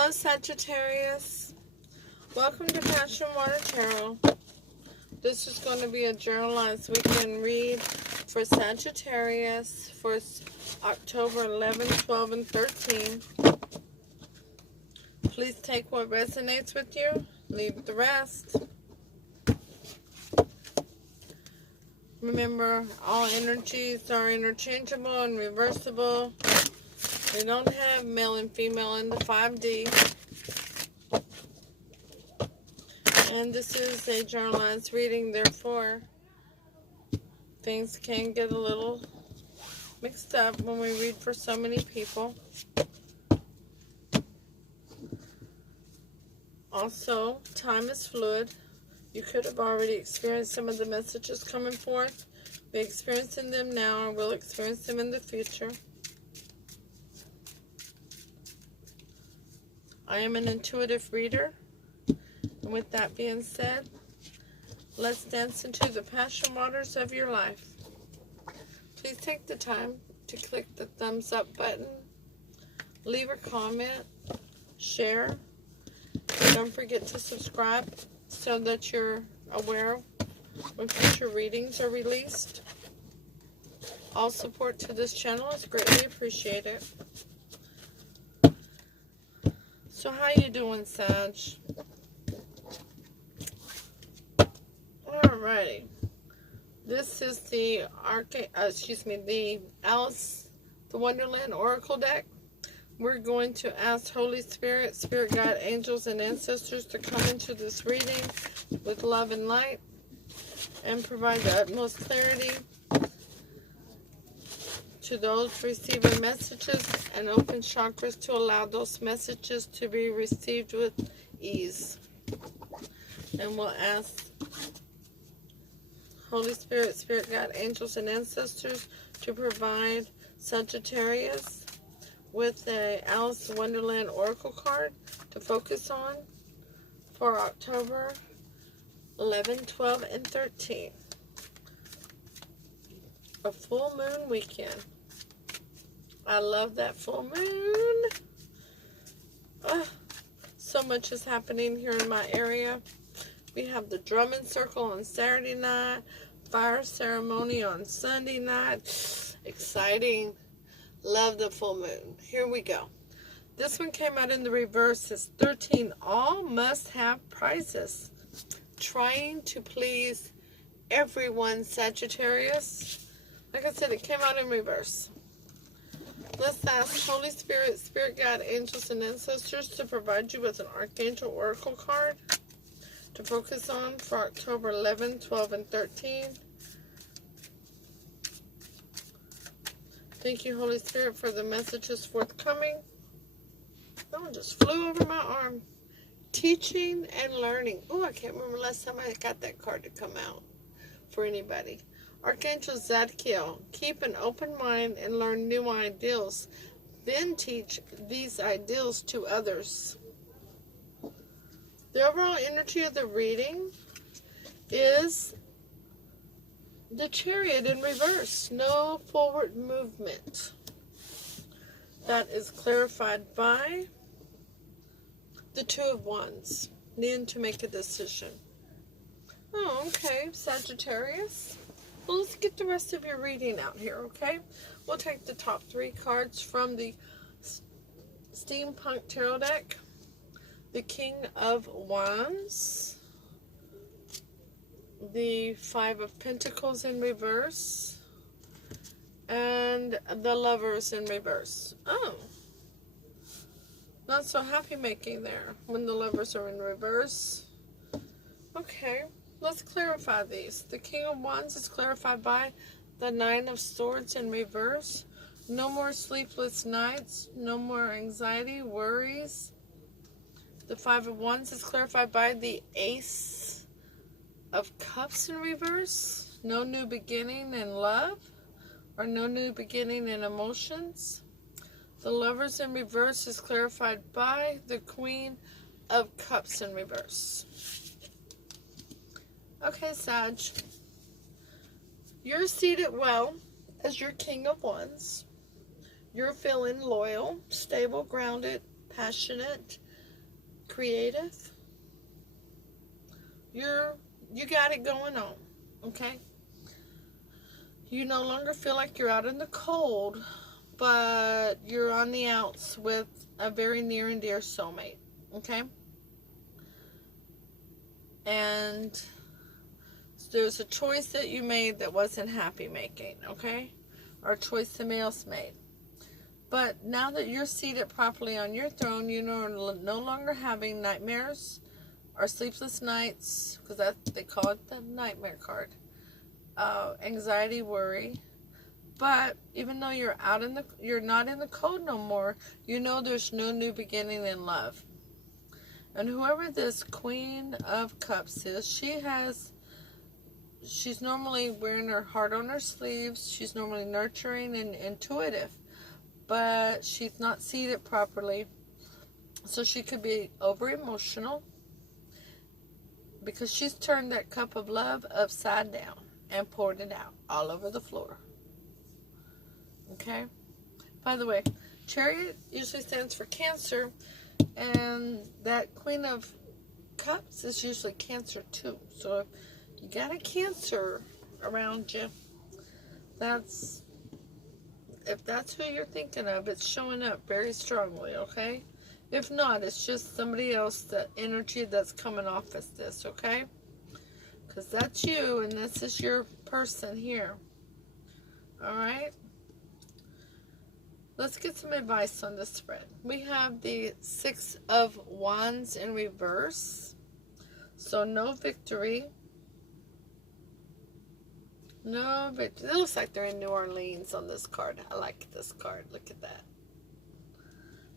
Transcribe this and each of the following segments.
Hello, Sagittarius. Welcome to Passion Water Tarot. This is going to be a journalized weekend read for Sagittarius for October 11, 12, and 13. Please take what resonates with you. Leave the rest. Remember, all energies are interchangeable and reversible. We don't have male and female in the 5D. And this is a journalized reading, therefore, things can get a little mixed up when we read for so many people. Also, time is fluid. You could have already experienced some of the messages coming forth. We're experiencing them now and we'll experience them in the future. I am an intuitive reader. And with that being said, let's dance into the passion waters of your life. Please take the time to click the thumbs up button, leave a comment, share. Don't forget to subscribe so that you're aware when future readings are released. All support to this channel is greatly appreciated. So how you doing, Sag? Alrighty. This is the the Alice the Wonderland Oracle deck. We're going to ask Holy Spirit, Spirit Guide, Angels, and Ancestors to come into this reading with love and light and provide the utmost clarity to those receiving messages and open chakras to allow those messages to be received with ease. And we'll ask Holy Spirit, Spirit Guide, Angels, and Ancestors to provide Sagittarius with a Alice in Wonderland Oracle card to focus on for October 11, 12, and 13. A full moon weekend. I love that full moon. Oh, so much is happening here in my area. We have the drumming circle on Saturday night, fire ceremony on Sunday night. Exciting. Love the full moon. Here we go. This one came out in the reverse. It's 13. All must have prizes. Trying to please everyone, Sagittarius. Like I said, it came out in reverse. Let's ask Holy Spirit, Spirit Guide, Angels, and Ancestors to provide you with an Archangel Oracle card to focus on for October 11, 12, and 13. Thank you, Holy Spirit, for the messages forthcoming. That one just flew over my arm. Teaching and learning. Oh, I can't remember last time I got that card to come out for anybody. Archangel Zadkiel. Keep an open mind and learn new ideals. Then teach these ideals to others. The overall energy of the reading is the Chariot in reverse. No forward movement. That is clarified by the Two of Wands. Needing to make a decision. Oh, okay, Sagittarius. Well, let's get the rest of your reading out here, okay? We'll take the top 3 cards from the Steampunk Tarot deck. The King of Wands, the 5 of Pentacles in reverse, and the Lovers in reverse. Oh, not so happy making there when the Lovers are in reverse. Okay, let's clarify these. The King of Wands is clarified by the 9 of Swords in reverse. No more sleepless nights, no more anxiety, worries. The 5 of Wands is clarified by the Ace of Cups in reverse. No new beginning in love or no new beginning in emotions. The Lovers in reverse is clarified by the Queen of Cups in reverse. Okay, Sag. You're seated well as your King of Wands. You're feeling loyal, stable, grounded, passionate, creative. You got it going on, okay? You no longer feel like you're out in the cold, but you're on the outs with a very near and dear soulmate, okay? And there's a choice that you made that wasn't happy making, okay? Or a choice somebody else made. But now that you're seated properly on your throne, you are no longer having nightmares or sleepless nights, because they call it the nightmare card. Anxiety, worry. But even though you're not in the cold no more, you know there's no new beginning in love. And whoever this Queen of Cups is, she's normally wearing her heart on her sleeves. She's normally nurturing and intuitive, but she's not seated properly. So she could be over emotional, because she's turned that cup of love upside down and poured it out all over the floor. Okay? By the way, Chariot usually stands for Cancer, and that Queen of Cups is usually Cancer too. So if you got a Cancer around you, if that's who you're thinking of, it's showing up very strongly, okay? If not, it's just somebody else, the energy that's coming off as this, okay? Because that's you, and this is your person here. Alright? Let's get some advice on this spread. We have the Six of Wands in reverse. So no victory. No victory. It looks like they're in New Orleans on this card. I like this card. Look at that.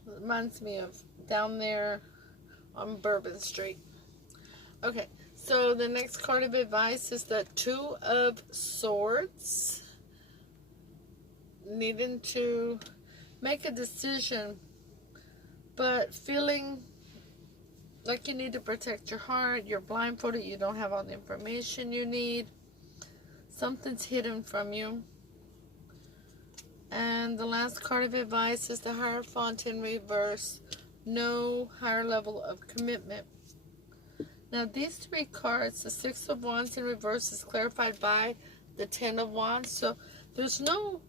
It reminds me of down there on Bourbon Street. Okay, so the next card of advice is the Two of Swords. Needing to make a decision, but feeling like you need to protect your heart. You're blindfolded. You don't have all the information you need. Something's hidden from you. And the last card of advice is the Hierophant in reverse. No higher level of commitment. Now these three cards, the Six of Wands in reverse is clarified by the Ten of Wands. So there's no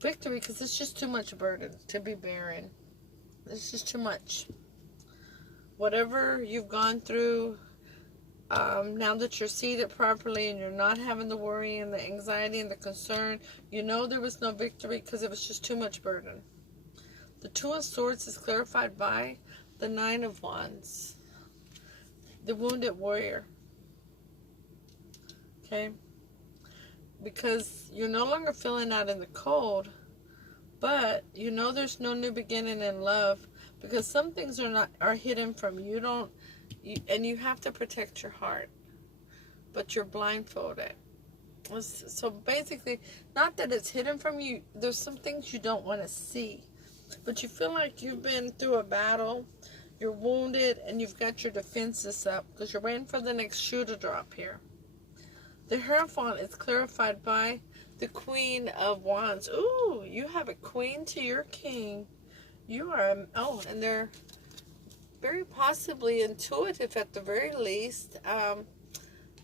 victory, because it's just too much burden to be bearing. It's just too much. Whatever you've gone through, now that you're seated properly and you're not having the worry and the anxiety and the concern, you know there was no victory because it was just too much burden. The Two of Swords is clarified by the Nine of Wands, the wounded warrior. Okay? Because you're no longer feeling out in the cold, but you know there's no new beginning in love, because some things are hidden from you. And you have to protect your heart, but you're blindfolded. So basically, not that it's hidden from you, there's some things you don't want to see, but you feel like you've been through a battle, you're wounded, and you've got your defenses up because you're waiting for the next shoe to drop here. The Hierophant is clarified by the Queen of Wands. Ooh, you have a queen to your king. You are, and they're very possibly intuitive at the very least.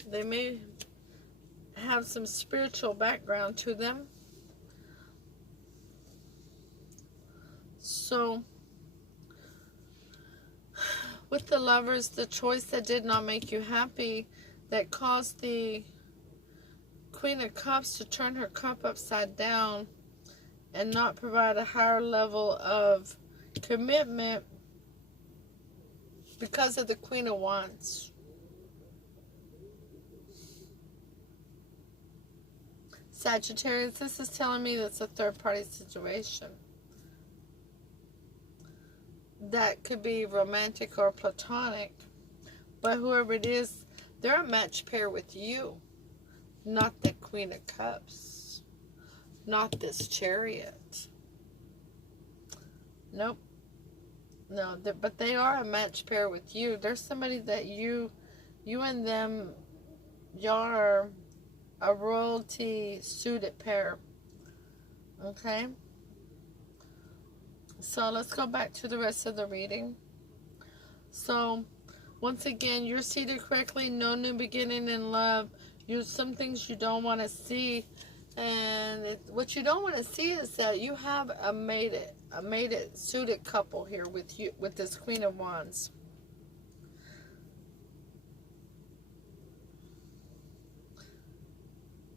They may have some spiritual background to them. So, with the Lovers, the choice that did not make you happy, that caused the Queen of Cups to turn her cup upside down and not provide a higher level of commitment because of the Queen of Wands. Sagittarius, this is telling me that's a third-party situation. That could be romantic or platonic, but whoever it is, they're a match pair with you, not the Queen of Cups, not this Chariot. Nope. No, but they are a match pair with you. There's somebody that you and them, y'all are a royalty suited pair. Okay? So let's go back to the rest of the reading. So, once again, you're seated correctly. No new beginning in love. Some things you don't want to see. And what you don't want to see is that you have a mated suited couple here with you, with this Queen of Wands.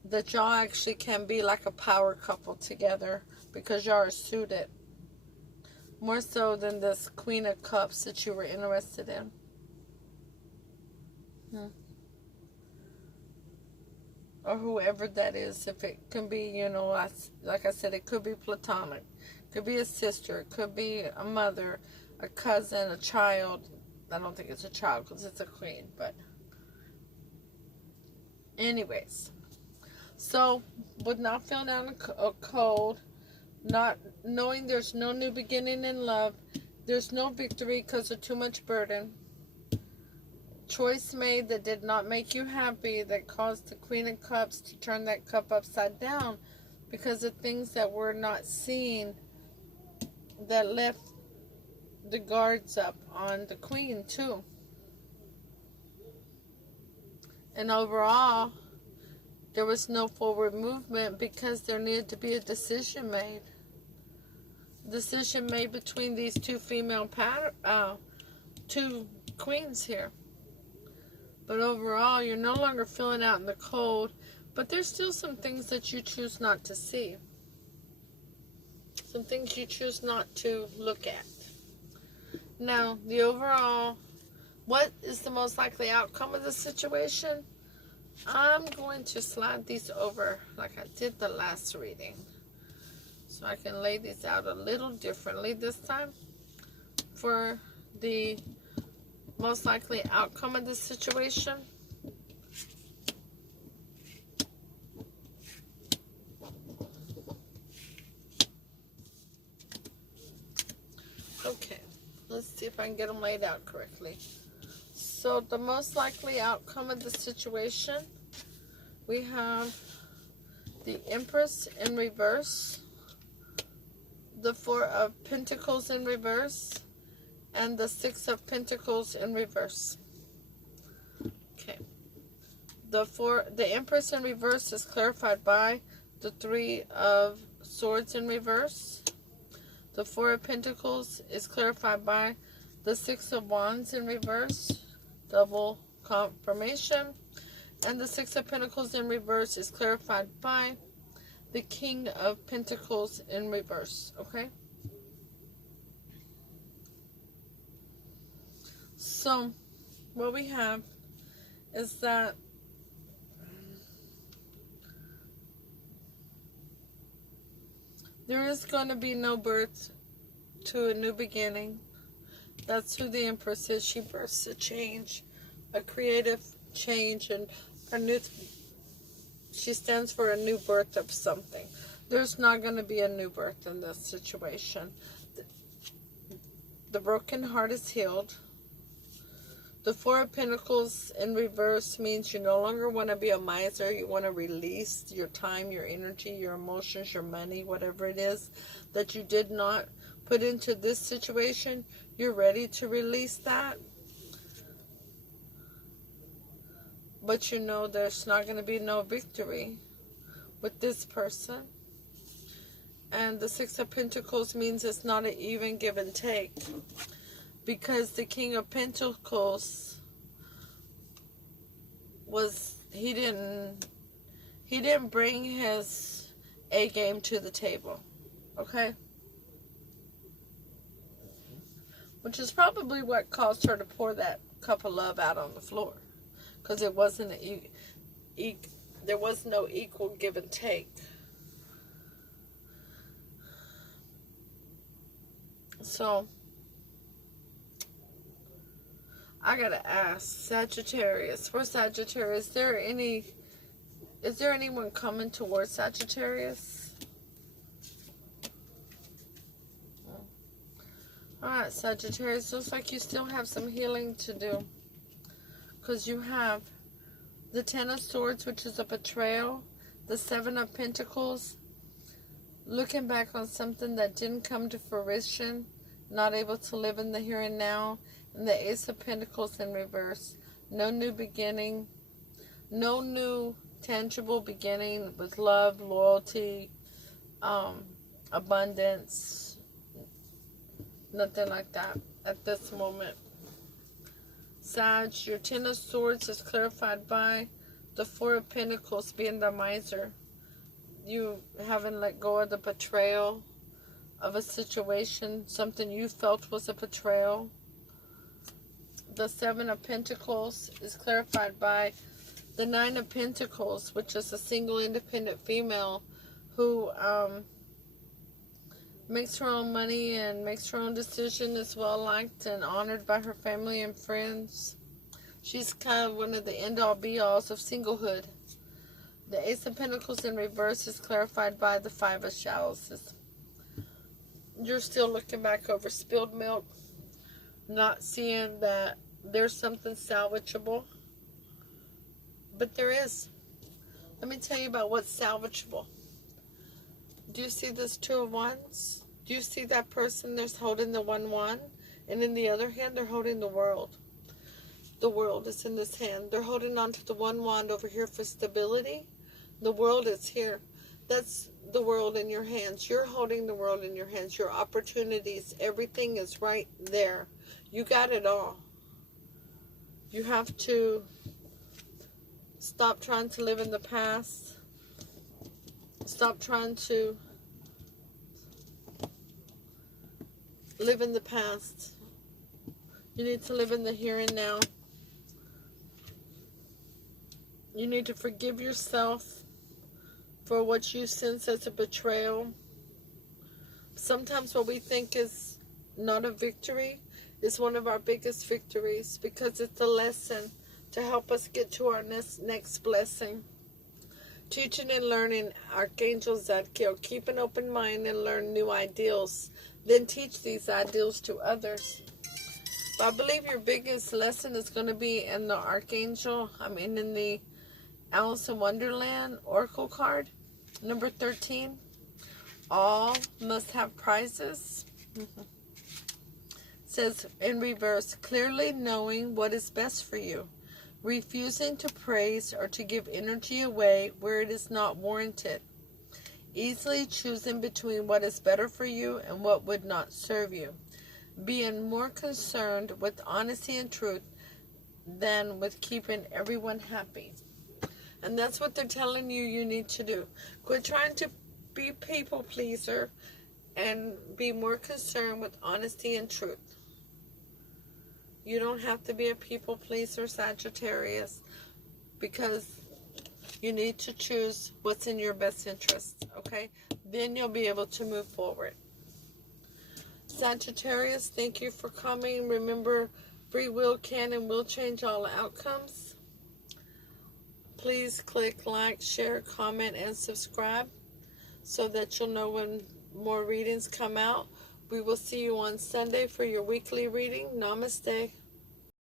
That y'all actually can be like a power couple together because y'all are suited. More so than this Queen of Cups that you were interested in. Or whoever that is. If it can be, you know, like I said, it could be platonic. It could be a sister. It could be a mother, a cousin, a child. I don't think it's a child because it's a queen. But anyways. So, with not feeling out a cold, not knowing there's no new beginning in love, there's no victory because of too much burden. Choice made that did not make you happy, that caused the Queen of Cups to turn that cup upside down because of things that were not seen, that left the guards up on the Queen too. And overall, there was no forward movement because there needed to be a decision made. Decision made between these two two queens here. But overall, you're no longer feeling out in the cold. But there's still some things that you choose not to see. Some things you choose not to look at. Now, the overall, what is the most likely outcome of the situation? I'm going to slide these over like I did the last reading. So I can lay these out a little differently this time. For the most likely outcome of this situation. Okay, let's see if I can get them laid out correctly. So the most likely outcome of the situation, we have the Empress in reverse, the Four of Pentacles in reverse, and the Six of Pentacles in reverse. Okay. The Empress in reverse is clarified by the Three of Swords in reverse. The Four of Pentacles is clarified by the Six of Wands in reverse. Double confirmation. And the Six of Pentacles in reverse is clarified by the King of Pentacles in reverse. Okay? So, what we have is that there is going to be no birth to a new beginning. That's who the Empress is. She births a change, a creative change, and a new. She stands for a new birth of something. There's not going to be a new birth in this situation. The broken heart is healed. The Four of Pentacles in reverse means you no longer want to be a miser. You want to release your time, your energy, your emotions, your money, whatever it is that you did not put into this situation. You're ready to release that. But you know there's not going to be no victory with this person. And the Six of Pentacles means it's not an even give and take. Because the King of Pentacles he didn't bring his A game to the table. Okay? Which is probably what caused her to pour that cup of love out on the floor. Because it wasn't there was no equal give and take. So I gotta ask, Sagittarius, for Sagittarius, is there anyone coming towards Sagittarius? Alright, Sagittarius, looks like you still have some healing to do. Because you have the Ten of Swords, which is a betrayal, the Seven of Pentacles, looking back on something that didn't come to fruition, not able to live in the here and now, And the Ace of Pentacles in reverse. No new beginning. No new tangible beginning with love, loyalty, abundance. Nothing like that at this moment. Sag, your Ten of Swords is clarified by the Four of Pentacles being the miser. You haven't let go of the betrayal of a situation, something you felt was a betrayal. The Seven of Pentacles is clarified by the Nine of Pentacles, which is a single independent female who makes her own money and makes her own decision, is well liked and honored by her family and friends. She's kind of one of the end-all be-alls of singlehood. The Ace of Pentacles in reverse is clarified by the Five of Chalices. You're still looking back over spilled milk, not seeing that there's something salvageable. But there is. Let me tell you about what's salvageable. Do you see this Two of Wands? Do you see that person that's holding the one wand? And in the other hand, they're holding the world. The world is in this hand. They're holding on to the one wand over here for stability. The world is here. That's the world in your hands. You're holding the world in your hands. Your opportunities, everything is right there. You got it all. You have to stop trying to live in the past. Stop trying to live in the past. You need to live in the here and now. You need to forgive yourself for what you sense as a betrayal. Sometimes what we think is not a victory is one of our biggest victories, because it's a lesson to help us get to our next blessing. Teaching and learning, Archangel Zadkiel. Keep an open mind and learn new ideals. Then teach these ideals to others. But I believe your biggest lesson is going to be in the Archangel, in the Alice in Wonderland Oracle card, number 13. All must have prizes. Says in reverse, clearly knowing what is best for you. Refusing to praise or to give energy away where it is not warranted. Easily choosing between what is better for you and what would not serve you. Being more concerned with honesty and truth than with keeping everyone happy. And that's what they're telling you you need to do. Quit trying to be people pleaser and be more concerned with honesty and truth. You don't have to be a people pleaser, Sagittarius, because you need to choose what's in your best interest, okay? Then you'll be able to move forward. Sagittarius, thank you for coming. Remember, free will can and will change all outcomes. Please click like, share, comment, and subscribe so that you'll know when more readings come out. We will see you on Sunday for your weekly reading. Namaste.